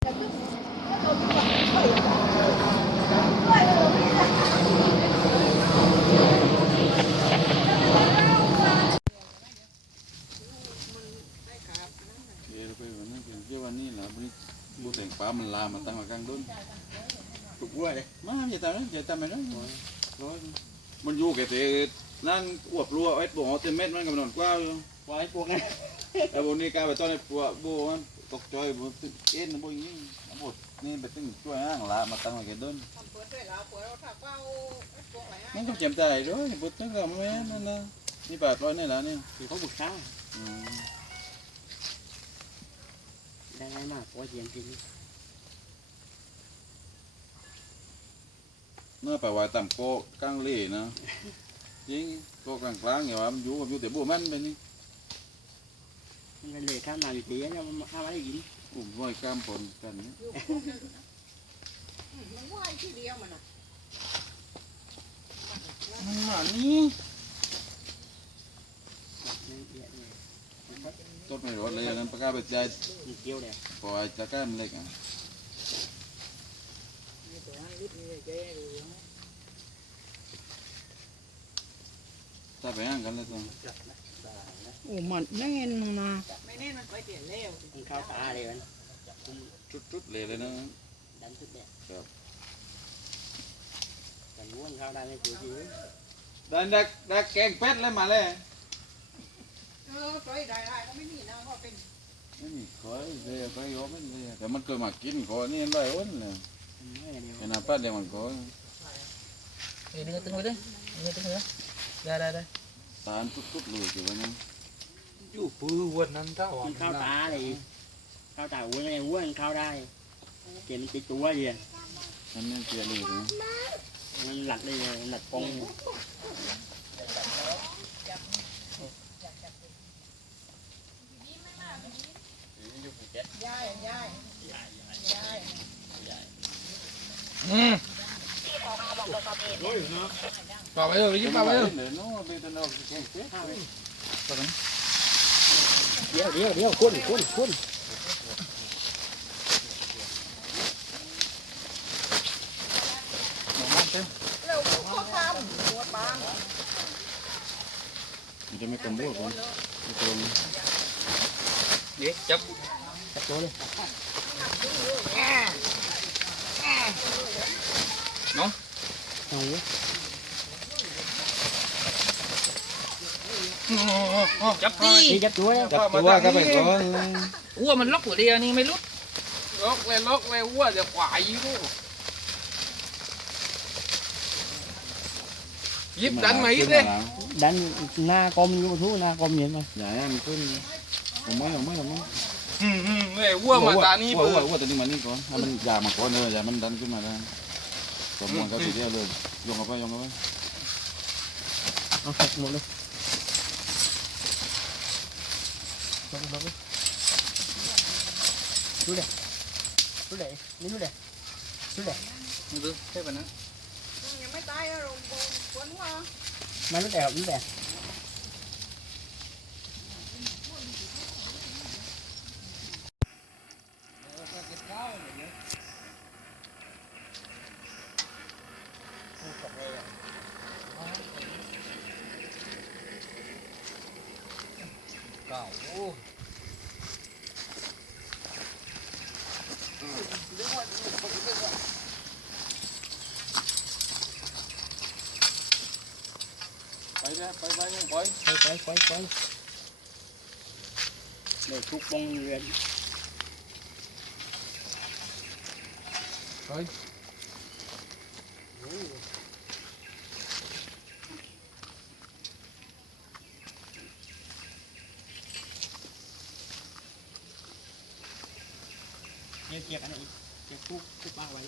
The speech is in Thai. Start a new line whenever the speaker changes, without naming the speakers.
เดี๋ยวไปวันนั้นเดี๋ยววันนี้แหละวันนี้บูแต่งป้ามันลามาตั้งมากลางต้น
ถูกวัวเลย
มาอย่าทำนะอย่าทำไปนะร้อยมันอยู่แก่เตะนั่งอวบรัวไอ้ตัวเต็มเม็ดมันกับนอนกว้าวอยู่
ปล่อยพวกนั้น
แต่บนนี้กลายไปตอนไอ้ปัวโบมัน ตกใจบนตึกเอ็นบอย่างนี้หมดนี่ไปตึงช่วยห้างลามาตั้งมาแก่ต้นมันต้องเจ็บใจด้วยบุตรตึงกับแม่นั่นนะนี่บาดร้อยนี่แหละนี่
คือเขาบุกช้า
อืม
ได้ไรมากปล่อยเสียงจริง
น่าไปว่าต่ำโกกลางเล่นะจริงโกกลางกลางอย่างว่ามันอยู่กับอยู่แต่บัวมันไปนี่
มันเลยข้ามนาวิธีเนี่ยมันข้ามอะไรกิน
อุ้มร้อยกล้ามปนกันนี่
มันไหวที่เดียวมันอะ
มันมานี่ต้นไม่รอดเลยอันนั้นประกาศไปใจ
มีเกี่ยวเลย
ปล่อยจะแก้มเล็กอะ
มีตัวนั้นลิบมีแกดู
ถ้าไปห้างกันเลยต้อง
โอ้มันแน่นนะไม่แน่มันไปเปลี่ยนแล้ว
มันเข้าตาเลยมัน
จุดๆเลยเลยนะ
ดันสุดเลย
ครับ
แต่รู้มันเข้าได้ไม่ตัวจริง
ดันดักดักแกงเป็ดเลยมาเลย
เออไปได้ได้ก็ไม่มีนะว่าเป็น
ไม่มีคอยเลยไปโยมไม่เลยแต่มันเคยมากินก่อนนี่ได้อ้นเลย
ไม่เดียว
เห็นอาป้าเดียวมันก่อน
เดี๋ยวดึงตึงไปดิดึงตึงไปได้ได้ได้
ตาลทุกๆเลยอยู่วันนั้น
อยู่ปื้อวันนั้นเจ้า
มันเข้าตาเลยเข้าตาอ้วนไงอ้วนเข้าได้เจ็บมันติดตัวเลย
มันไม่เกลียเลยนะ
มันหลัดเลยหลัดปอง
ยายยายยาย
อืมปล่อยไปเลยยิ้มปล่อยไปเลย
เดี๋ยวนู้นไปตะนอกแกงเป็ด
เดี๋ยวเดี๋ยวเดี๋ยวคุณคุณคุณ
เราเขาทำหัวปลา
มันจะไม่กำบวกเลยไม่ตรง
เดี๋ยวจับ
จับตัวเลย
น้อง
โอ้โจั
บตี
นี่จับตัวเลย
จับตัวก็ไปก่อน
อ้วมันล็อกหัวเดียวนี่ไม่รุด
ล็อกเลยล็อกเลยวัวจะขวายกูยิบดันไหมเด้
ดันหน้ากลมอยู่ทุกหน้ากลมเห็นไหม
อย่าให้มันขึ้นผมไม่ผมไม่ผมไม่
อืมอืมเลยวัวมาตานี้
วัว
เปิ
วัว
ด
วัวตัวนี้มานี่ก่อนให้มันยามาก่อนเลยอย่ามันดันขึ้นมาได้ตัวมวนก็สีเดียวเลยยงเอาไปยงเอาไป
เอาใส่หมดเลย ดูเลยดูเลยนี่ดูเลยดูเลย
มึงดูใช่ปะนะ
ยังไม่ตายลงบนบนหัว
มาดูแต่ดูแต่
เก่าโอ้
ไป เดี๋
ยวทุกบงเรือนเดี๋ยก็บอันนี้เก็บทุกคุกบ้าไว้